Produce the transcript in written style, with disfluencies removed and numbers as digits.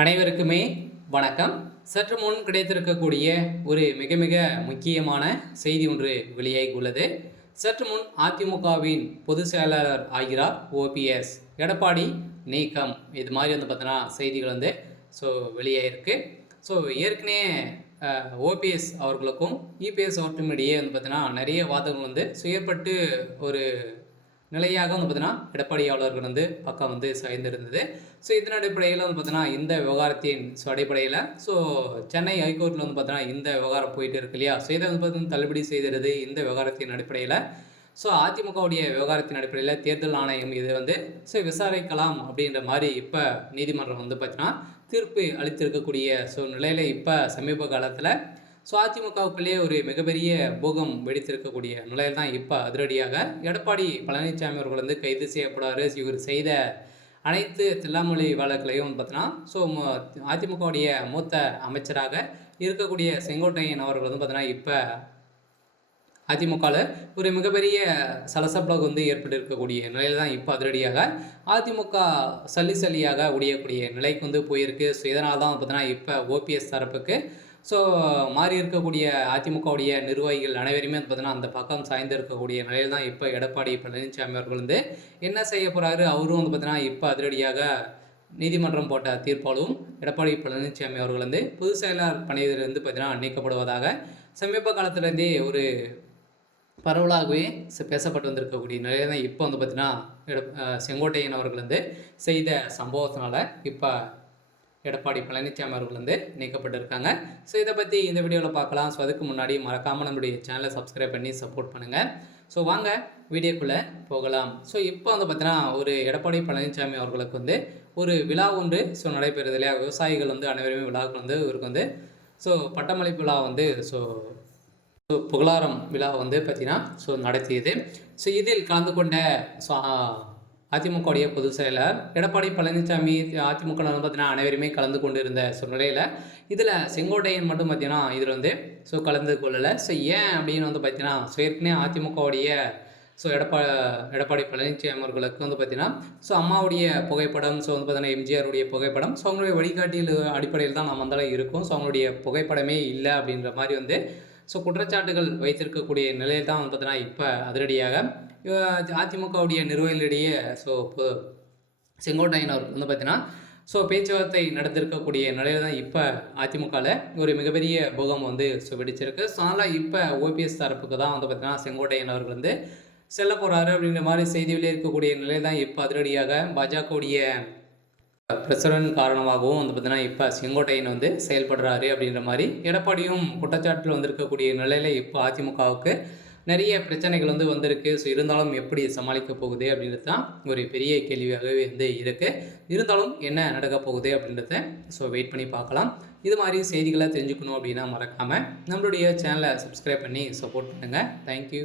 அனைவருக்குமே வணக்கம். சற்று முன் கிடைத்திருக்கக்கூடிய ஒரு மிக மிக முக்கியமான செய்தி ஒன்று வெளியாகியுள்ளது. சற்று முன் அதிமுகவின் பொதுச் செயலாளர் ஆகிறார் ஓபிஎஸ், எடப்பாடி நீக்கம், இது மாதிரி பார்த்தோன்னா செய்திகள் வெளியாகிருக்கு. ஏற்கனவே ஓபிஎஸ் அவர்களுக்கும் இபிஎஸ் அவர்களுக்கும் இடையே பார்த்தீங்கன்னா நிறைய வாதங்கள் ஏற்பட்டு ஒரு நிலையாக பார்த்தீங்கன்னா எடப்பாடியாளர்கள் பக்கம் சாய்ந்திருந்தது. இதன் அடிப்படையில் பார்த்தீங்கன்னா இந்த விவகாரத்தின் அடிப்படையில் சென்னை ஹைகோர்ட்டில் பார்த்தீங்கன்னா இந்த விவகாரம் போயிட்டு இருக்கு இல்லையா. இதை பார்த்தீங்கன்னா தள்ளுபடி செய்திருது இந்த விவகாரத்தின் அடிப்படையில். அதிமுகவுடைய விவகாரத்தின் அடிப்படையில் தேர்தல் ஆணையம் இது விசாரிக்கலாம் அப்படின்ற மாதிரி இப்போ நீதிமன்றம் பார்த்தீங்கன்னா தீர்ப்பு அளித்திருக்கக்கூடிய நிலையில் இப்போ சமீப காலத்தில் அதிமுகவுக்குள்ளே ஒரு மிகப்பெரிய போகம் வெடித்திருக்கக்கூடிய நிலையில் தான் இப்போ அதிரடியாக எடப்பாடி பழனிசாமி அவர்கள் கைது செய்யப்படுவார். இவர் செய்த அனைத்து தில்லாமொழி வழக்குகளையும் பார்த்தீங்கன்னா அதிமுகவுடைய மூத்த அமைச்சராக இருக்கக்கூடிய செங்கோட்டையன் அவர்கள் பார்த்தீங்கன்னா இப்போ அதிமுகவில் ஒரு மிகப்பெரிய சலசப்பலாக ஏற்பட்டு நிலையில் தான் இப்போ அதிரடியாக அதிமுக சல்லியாக உடையக்கூடிய நிலைக்கு போயிருக்கு. இதனால் தான் பார்த்தீங்கன்னா இப்போ ஓபிஎஸ் தரப்புக்கு மாறி இருக்கக்கூடிய அதிமுகவுடைய நிர்வாகிகள் அனைவருமே பார்த்தீங்கன்னா அந்த பக்கம் சாய்ந்து இருக்கக்கூடிய நிலையில் தான் இப்போ எடப்பாடி பழனிசாமி அவர்கள் என்ன செய்ய போகிறாரு. அவரும் பார்த்தீங்கன்னா இப்போ அதிரடியாக நீதிமன்றம் போட்ட தீர்ப்பாலும் எடப்பாடி பழனிசாமி அவர்கள் பொதுச் செயலாளர் பணியிலிருந்து பார்த்தீங்கன்னா நீக்கப்படுவதாக சமீப காலத்திலேருந்தே ஒரு பரவலாகவே பேசப்பட்டு வந்திருக்கக்கூடிய நிலையில் தான் இப்போ பார்த்தீங்கன்னா செங்கோட்டையன் அவர்கள் செய்த சம்பவத்தினால இப்போ எடப்பாடி பழனிசாமி அவர்கள் நீக்கப்பட்டிருக்காங்க. இதை பற்றி இந்த வீடியோவில் பார்க்கலாம். அதுக்கு முன்னாடி மறக்காமல் நம்மளுடைய சேனலை சப்ஸ்கிரைப் பண்ணி சப்போர்ட் பண்ணுங்கள். வாங்க வீடியோக்குள்ளே போகலாம். இப்போ பார்த்தீங்கன்னா ஒரு எடப்பாடி பழனிசாமி அவர்களுக்கு ஒரு விழா ஒன்று நடைபெறுது இல்லையா. விவசாயிகள் அனைவருமே விழாவுக்கு இவருக்கு பட்டமளிப்பு விழா புகழாரம் விழா பார்த்தீங்கன்னா நடத்தியது. இதில் கலந்து கொண்ட அதிமுகவுடைய பொதுச் செயலர் எடப்பாடி பழனிசாமி அதிமுக பார்த்தீங்கன்னா அனைவருமே கலந்து கொண்டு இருந்த நிலையில் இதில் செங்கோட்டையன் மட்டும் பார்த்தீங்கன்னா இதில் கலந்து கொள்ளலை. ஏன் அப்படின்னு பார்த்தீங்கன்னா ஏற்கனவே அதிமுகவுடைய எடப்பாடி பழனிசாமி அவர்களுக்கு பார்த்தீங்கன்னா அம்மாவுடைய புகைப்படம் பார்த்தீங்கன்னா எம்ஜிஆருடைய புகைப்படம் அவங்களுடைய வழிகாட்டியில் அடிப்படையில் தான் நம்ம வந்தாலும் இருக்கும். அவங்களுடைய புகைப்படமே இல்லை அப்படின்ற மாதிரி குற்றச்சாட்டுகள் வைத்திருக்கக்கூடிய நிலையில் தான் பார்த்தீங்கன்னா இப்போ அதிரடியாக அதிமுகவுடைய நிர்வாகிகளிடையே செங்கோட்டையன் அவர் பார்த்தீங்கன்னா பேச்சுவார்த்தை நடந்திருக்கக்கூடிய நிலையில் தான் இப்போ அதிமுகவில் ஒரு மிகப்பெரிய போகம் வெடிச்சிருக்கு. அதனால் இப்போ ஓபிஎஸ் தரப்புக்கு தான் பார்த்தீங்கன்னா செங்கோட்டையன் அவர்கள் செல்ல போகிறாரு அப்படின்ற மாதிரி செய்திகளே இருக்கக்கூடிய நிலையில் தான் இப்போ அதிரடியாக பாஜகவுடைய பிரச்சனை காரணமாகவும் பார்த்தீங்கன்னா இப்போ செங்கோட்டையன் செயல்படுறாரு அப்படின்ற மாதிரி எடப்பாடியும் குற்றச்சாட்டில் வந்திருக்கக்கூடிய நிலையில் இப்போ அதிமுகவுக்கு நிறைய பிரச்சனைகள் வந்திருக்கு. இருந்தாலும் எப்படி சமாளிக்க போகுது அப்படின்றது தான் ஒரு பெரிய கேள்வியாகவே இருக்குது. இருந்தாலும் என்ன நடக்க போகுது அப்படின்றத வெயிட் பண்ணி பார்க்கலாம். இது மாதிரி செய்திகளை தெரிஞ்சுக்கணும் அப்படின்னா மறக்காமல் நம்மளுடைய சேனலை சப்ஸ்கிரைப் பண்ணி சப்போர்ட் பண்ணுங்கள். தேங்க்யூ.